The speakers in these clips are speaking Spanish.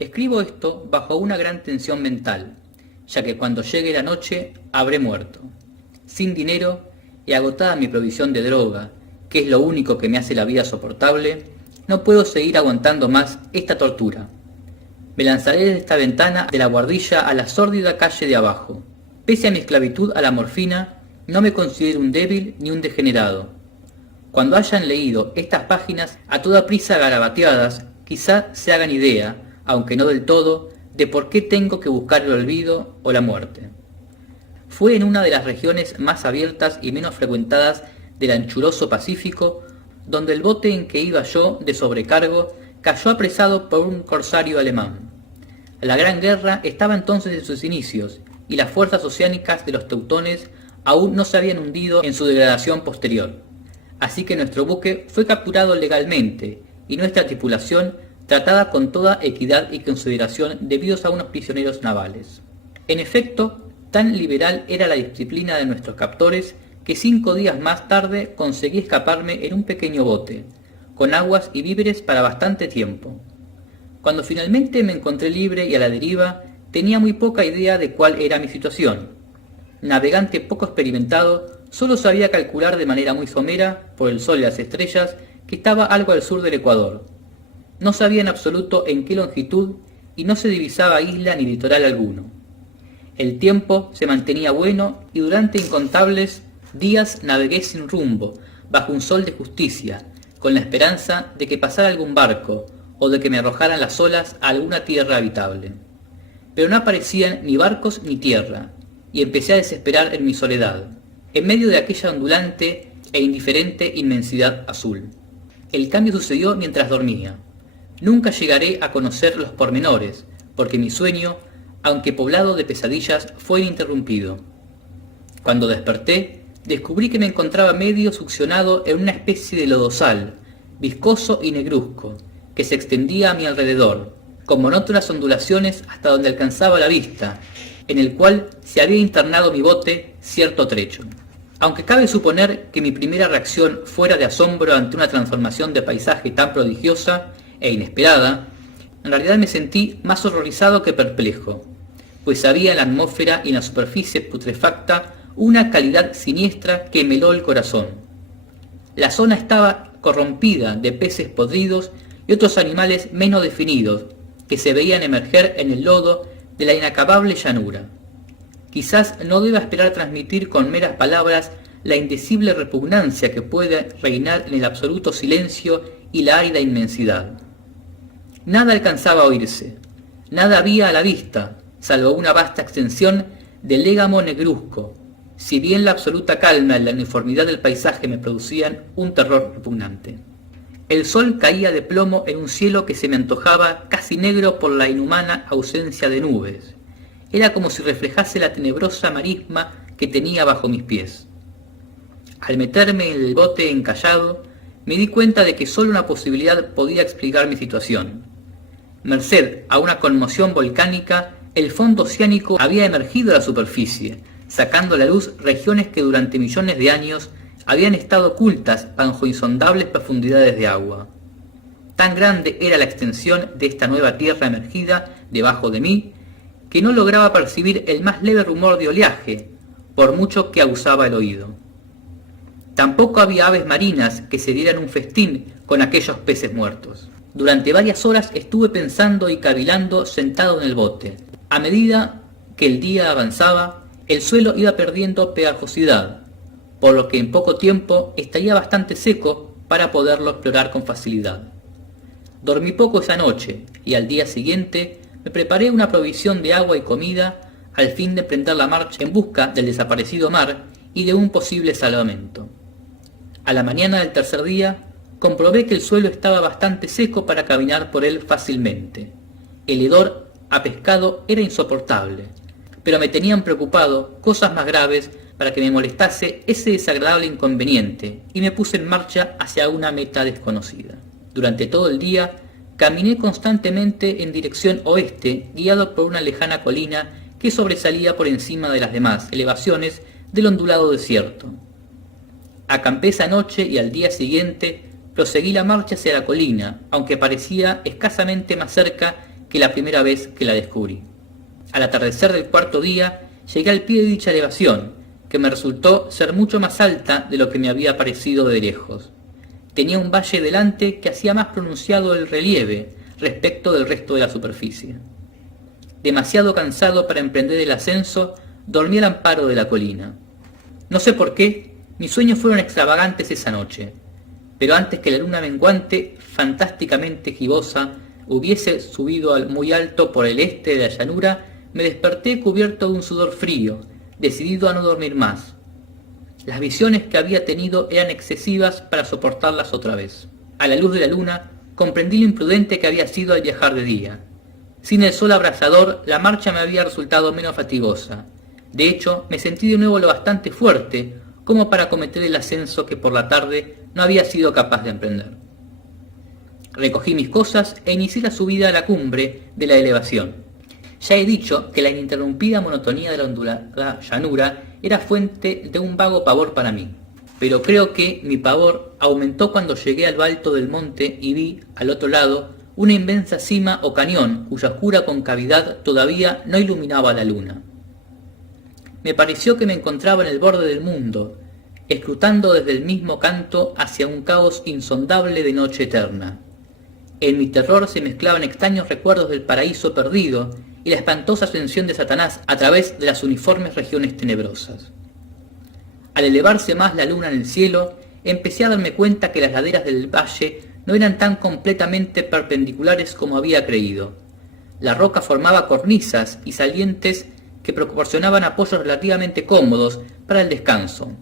Escribo esto bajo una gran tensión mental, ya que cuando llegue la noche habré muerto, sin dinero y agotada mi provisión de droga, que es lo único que me hace la vida soportable. No puedo seguir aguantando más esta tortura. Me lanzaré desde esta ventana de la buhardilla a la sórdida calle de abajo. Pese a mi esclavitud a la morfina, no me considero un débil ni un degenerado. Cuando hayan leído estas páginas a toda prisa garabateadas, quizá se hagan idea, aunque no del todo, de por qué tengo que buscar el olvido o la muerte. Fue en una de las regiones más abiertas y menos frecuentadas del anchuroso Pacífico, donde el bote en que iba yo de sobrecargo cayó apresado por un corsario alemán. La Gran Guerra estaba entonces en sus inicios, y las fuerzas oceánicas de los teutones aún no se habían hundido en su degradación posterior. Así que nuestro buque fue capturado legalmente, y nuestra tripulación tratada con toda equidad y consideración debidos a unos prisioneros navales. En efecto, tan liberal era la disciplina de nuestros captores que 5 días más tarde conseguí escaparme en un pequeño bote, con aguas y víveres para bastante tiempo. Cuando finalmente me encontré libre y a la deriva, tenía muy poca idea de cuál era mi situación. Navegante poco experimentado, solo sabía calcular de manera muy somera, por el sol y las estrellas, que estaba algo al sur del Ecuador. No sabía en absoluto en qué longitud y no se divisaba isla ni litoral alguno. El tiempo se mantenía bueno y durante incontables días navegué sin rumbo, bajo un sol de justicia, con la esperanza de que pasara algún barco o de que me arrojaran las olas a alguna tierra habitable. Pero no aparecían ni barcos ni tierra, y empecé a desesperar en mi soledad, en medio de aquella ondulante e indiferente inmensidad azul. El cambio sucedió mientras dormía. Nunca llegaré a conocer los pormenores, porque mi sueño, aunque poblado de pesadillas, fue ininterrumpido. Cuando desperté, descubrí que me encontraba medio succionado en una especie de lodazal, viscoso y negruzco, que se extendía a mi alrededor, con monótonas ondulaciones hasta donde alcanzaba la vista, en el cual se había internado mi bote cierto trecho. Aunque cabe suponer que mi primera reacción fuera de asombro ante una transformación de paisaje tan prodigiosa e inesperada, en realidad me sentí más horrorizado que perplejo, pues había en la atmósfera y en la superficie putrefacta una calidad siniestra que me heló el corazón. La zona estaba corrompida de peces podridos y otros animales menos definidos, que se veían emerger en el lodo de la inacabable llanura. Quizás no deba esperar transmitir con meras palabras la indecible repugnancia que puede reinar en el absoluto silencio y la árida inmensidad. Nada alcanzaba a oírse, nada había a la vista, salvo una vasta extensión de légamo negruzco, si bien la absoluta calma y la uniformidad del paisaje me producían un terror repugnante. El sol caía de plomo en un cielo que se me antojaba casi negro por la inhumana ausencia de nubes. Era como si reflejase la tenebrosa marisma que tenía bajo mis pies. Al meterme en el bote encallado, me di cuenta de que sólo una posibilidad podía explicar mi situación. Merced a una conmoción volcánica, el fondo oceánico había emergido a la superficie, sacando a la luz regiones que durante millones de años habían estado ocultas bajo insondables profundidades de agua. Tan grande era la extensión de esta nueva tierra emergida debajo de mí, que no lograba percibir el más leve rumor de oleaje, por mucho que aguzaba el oído. Tampoco había aves marinas que se dieran un festín con aquellos peces muertos. Durante varias horas estuve pensando y cavilando sentado en el bote. A medida que el día avanzaba, el suelo iba perdiendo pegajosidad, por lo que en poco tiempo estaría bastante seco para poderlo explorar con facilidad. Dormí poco esa noche y al día siguiente me preparé una provisión de agua y comida al fin de emprender la marcha en busca del desaparecido mar y de un posible salvamento. A la mañana del tercer día comprobé que el suelo estaba bastante seco para caminar por él fácilmente. El hedor a pescado era insoportable, pero me tenían preocupado cosas más graves para que me molestase ese desagradable inconveniente y me puse en marcha hacia una meta desconocida. Durante todo el día caminé constantemente en dirección oeste, guiado por una lejana colina que sobresalía por encima de las demás elevaciones del ondulado desierto. Acampé esa noche y al día siguiente proseguí la marcha hacia la colina, aunque parecía escasamente más cerca que la primera vez que la descubrí. Al atardecer del cuarto día, llegué al pie de dicha elevación, que me resultó ser mucho más alta de lo que me había parecido de lejos. Tenía un valle delante que hacía más pronunciado el relieve respecto del resto de la superficie. Demasiado cansado para emprender el ascenso, dormí al amparo de la colina. No sé por qué, mis sueños fueron extravagantes esa noche, pero antes que la luna menguante, fantásticamente gibosa, hubiese subido muy alto por el este de la llanura, me desperté cubierto de un sudor frío, decidido a no dormir más. Las visiones que había tenido eran excesivas para soportarlas otra vez. A la luz de la luna, comprendí lo imprudente que había sido al viajar de día. Sin el sol abrasador, la marcha me había resultado menos fatigosa. De hecho, me sentí de nuevo lo bastante fuerte como para cometer el ascenso que por la tarde no había sido capaz de emprender. Recogí mis cosas e inicié la subida a la cumbre de la elevación. Ya he dicho que la ininterrumpida monotonía de la ondulada llanura era fuente de un vago pavor para mí, pero creo que mi pavor aumentó cuando llegué al alto del monte y vi, al otro lado, una inmensa cima o cañón cuya oscura concavidad todavía no iluminaba la luna. Me pareció que me encontraba en el borde del mundo, escrutando desde el mismo canto hacia un caos insondable de noche eterna. En mi terror se mezclaban extraños recuerdos del paraíso perdido y la espantosa ascensión de Satanás a través de las uniformes regiones tenebrosas. Al elevarse más la luna en el cielo, empecé a darme cuenta que las laderas del valle no eran tan completamente perpendiculares como había creído. La roca formaba cornisas y salientes que proporcionaban apoyos relativamente cómodos para el descanso,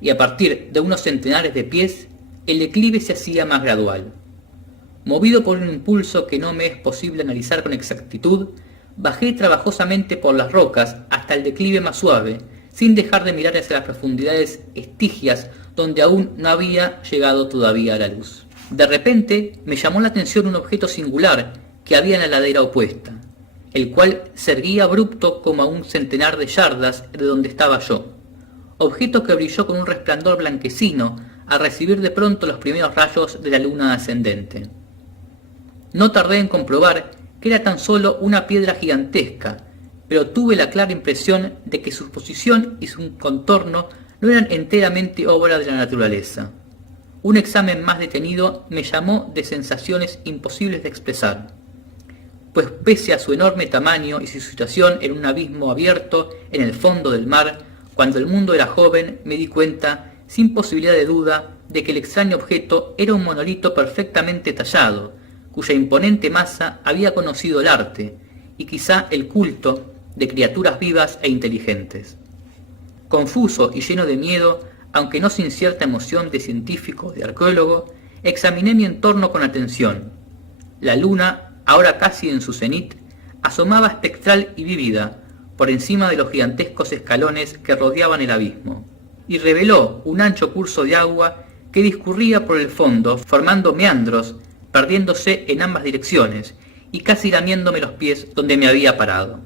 y a partir de unos centenares de pies, el declive se hacía más gradual. Movido por un impulso que no me es posible analizar con exactitud, bajé trabajosamente por las rocas hasta el declive más suave, sin dejar de mirar hacia las profundidades estigias donde aún no había llegado todavía la luz. De repente me llamó la atención un objeto singular que había en la ladera opuesta, el cual se erguía abrupto como a un centenar de yardas de donde estaba yo, objeto que brilló con un resplandor blanquecino al recibir de pronto los primeros rayos de la luna ascendente. No tardé en comprobar que era tan solo una piedra gigantesca, pero tuve la clara impresión de que su posición y su contorno no eran enteramente obra de la naturaleza. Un examen más detenido me llamó de sensaciones imposibles de expresar, pues pese a su enorme tamaño y su situación en un abismo abierto en el fondo del mar, cuando el mundo era joven me di cuenta, sin posibilidad de duda, de que el extraño objeto era un monolito perfectamente tallado, cuya imponente masa había conocido el arte y quizá el culto de criaturas vivas e inteligentes. Confuso y lleno de miedo, aunque no sin cierta emoción de científico o de arqueólogo, examiné mi entorno con atención. La luna, ahora casi en su cenit, asomaba espectral y vívida por encima de los gigantescos escalones que rodeaban el abismo, y reveló un ancho curso de agua que discurría por el fondo, formando meandros, perdiéndose en ambas direcciones y casi lamiéndome los pies donde me había parado.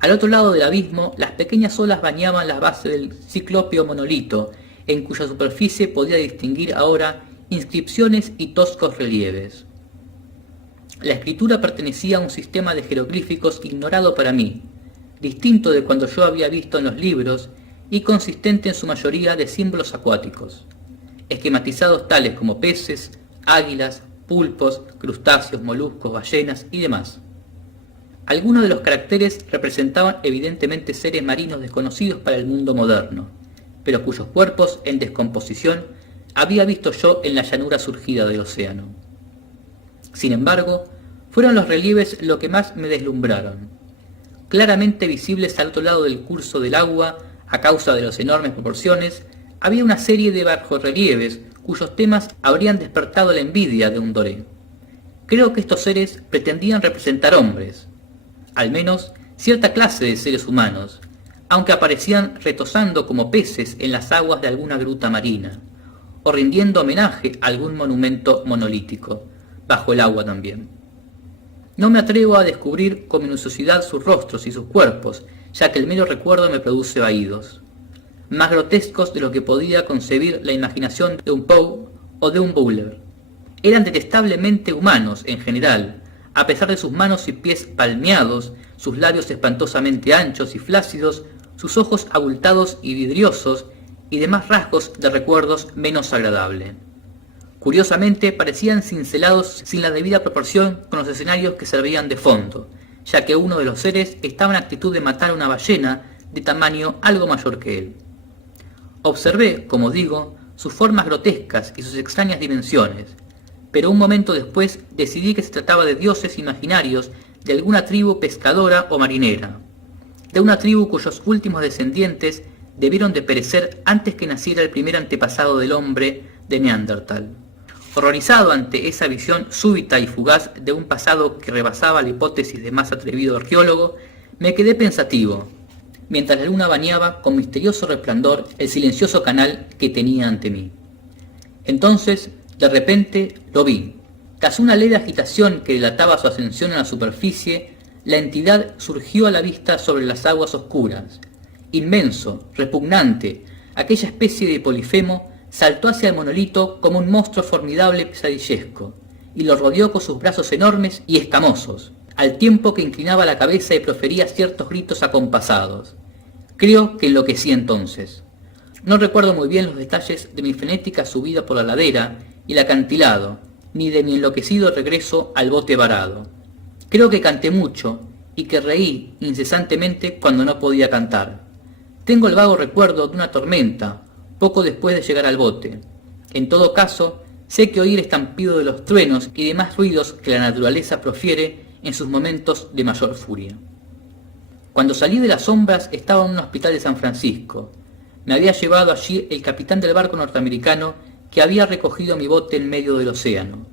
Al otro lado del abismo, las pequeñas olas bañaban la base del ciclópeo monolito, en cuya superficie podía distinguir ahora inscripciones y toscos relieves. La escritura pertenecía a un sistema de jeroglíficos ignorado para mí, distinto de cuando yo había visto en los libros y consistente en su mayoría de símbolos acuáticos, esquematizados tales como peces, águilas, pulpos, crustáceos, moluscos, ballenas y demás. Algunos de los caracteres representaban evidentemente seres marinos desconocidos para el mundo moderno, pero cuyos cuerpos en descomposición había visto yo en la llanura surgida del océano. Sin embargo, fueron los relieves lo que más me deslumbraron. Claramente visibles al otro lado del curso del agua, a causa de las enormes proporciones, había una serie de bajorrelieves cuyos temas habrían despertado la envidia de un doré. Creo que estos seres pretendían representar hombres, al menos cierta clase de seres humanos, aunque aparecían retozando como peces en las aguas de alguna gruta marina, o rindiendo homenaje a algún monumento monolítico, bajo el agua también. No me atrevo a descubrir con minuciosidad sus rostros y sus cuerpos, ya que el mero recuerdo me produce vaídos, más grotescos de lo que podía concebir la imaginación de un Poe o de un Bowler. Eran detestablemente humanos en general, a pesar de sus manos y pies palmeados, sus labios espantosamente anchos y flácidos, sus ojos abultados y vidriosos, y demás rasgos de recuerdos menos agradables. Curiosamente, parecían cincelados sin la debida proporción con los escenarios que servían de fondo, ya que uno de los seres estaba en actitud de matar a una ballena de tamaño algo mayor que él. Observé, como digo, sus formas grotescas y sus extrañas dimensiones, pero un momento después decidí que se trataba de dioses imaginarios de alguna tribu pescadora o marinera, de una tribu cuyos últimos descendientes debieron de perecer antes que naciera el primer antepasado del hombre de Neandertal. Horrorizado ante esa visión súbita y fugaz de un pasado que rebasaba la hipótesis de más atrevido arqueólogo, me quedé pensativo, mientras la luna bañaba con misterioso resplandor el silencioso canal que tenía ante mí. Entonces, de repente, lo vi. Tras una leve agitación que delataba su ascensión a la superficie, la entidad surgió a la vista sobre las aguas oscuras. Inmenso, repugnante, aquella especie de Polifemo saltó hacia el monolito como un monstruo formidable pesadillesco, y lo rodeó con sus brazos enormes y escamosos, al tiempo que inclinaba la cabeza y profería ciertos gritos acompasados. Creo que enloquecí entonces. No recuerdo muy bien los detalles de mi frenética subida por la ladera y el acantilado, ni de mi enloquecido regreso al bote varado. Creo que canté mucho y que reí incesantemente cuando no podía cantar. Tengo el vago recuerdo de una tormenta, poco después de llegar al bote. En todo caso, sé que oí el estampido de los truenos y demás ruidos que la naturaleza profiere en sus momentos de mayor furia. Cuando salí de las sombras estaba en un hospital de San Francisco. Me había llevado allí el capitán del barco norteamericano que había recogido mi bote en medio del océano.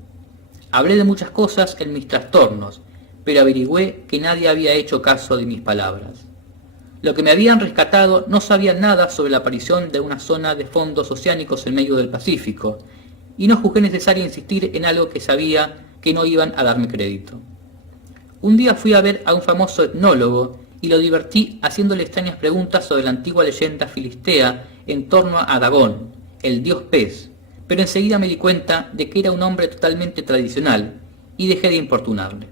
Hablé de muchas cosas en mis trastornos, pero averigüé que nadie había hecho caso de mis palabras. Lo que me habían rescatado no sabían nada sobre la aparición de una zona de fondos oceánicos en medio del Pacífico, y no juzgué necesario insistir en algo que sabía que no iban a darme crédito. Un día fui a ver a un famoso etnólogo y lo divertí haciéndole extrañas preguntas sobre la antigua leyenda filistea en torno a Dagón, el dios pez, pero enseguida me di cuenta de que era un hombre totalmente tradicional y dejé de importunarle.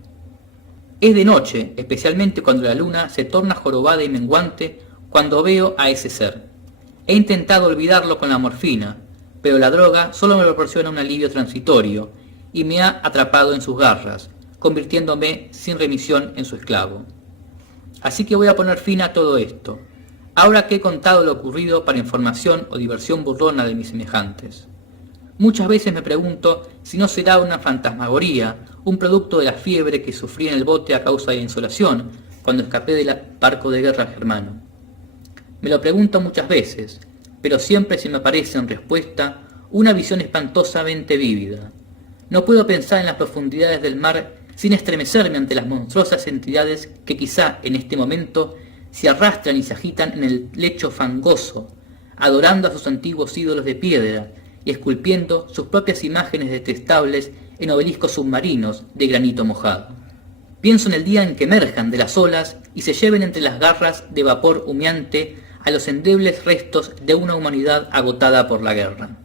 Es de noche, especialmente cuando la luna se torna jorobada y menguante, cuando veo a ese ser. He intentado olvidarlo con la morfina, pero la droga solo me proporciona un alivio transitorio y me ha atrapado en sus garras, convirtiéndome sin remisión en su esclavo. Así que voy a poner fin a todo esto, ahora que he contado lo ocurrido para información o diversión burlona de mis semejantes. Muchas veces me pregunto si no será una fantasmagoría, un producto de la fiebre que sufrí en el bote a causa de la insolación cuando escapé del barco de guerra germano. Me lo pregunto muchas veces, pero siempre se me aparece en respuesta una visión espantosamente vívida. No puedo pensar en las profundidades del mar sin estremecerme ante las monstruosas entidades que quizá en este momento se arrastran y se agitan en el lecho fangoso, adorando a sus antiguos ídolos de piedra y esculpiendo sus propias imágenes detestables en obeliscos submarinos de granito mojado. Pienso en el día en que emerjan de las olas y se lleven entre las garras de vapor humeante a los endebles restos de una humanidad agotada por la guerra.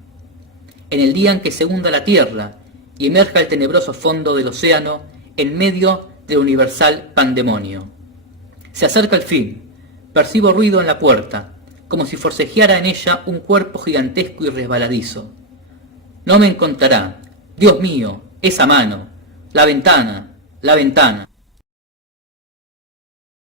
En el día en que se hunda la tierra y emerja el tenebroso fondo del océano en medio del universal pandemonio. Se acerca el fin, percibo ruido en la puerta, como si forcejeara en ella un cuerpo gigantesco y resbaladizo. No me encontrará. Dios mío, esa mano, la ventana, la ventana.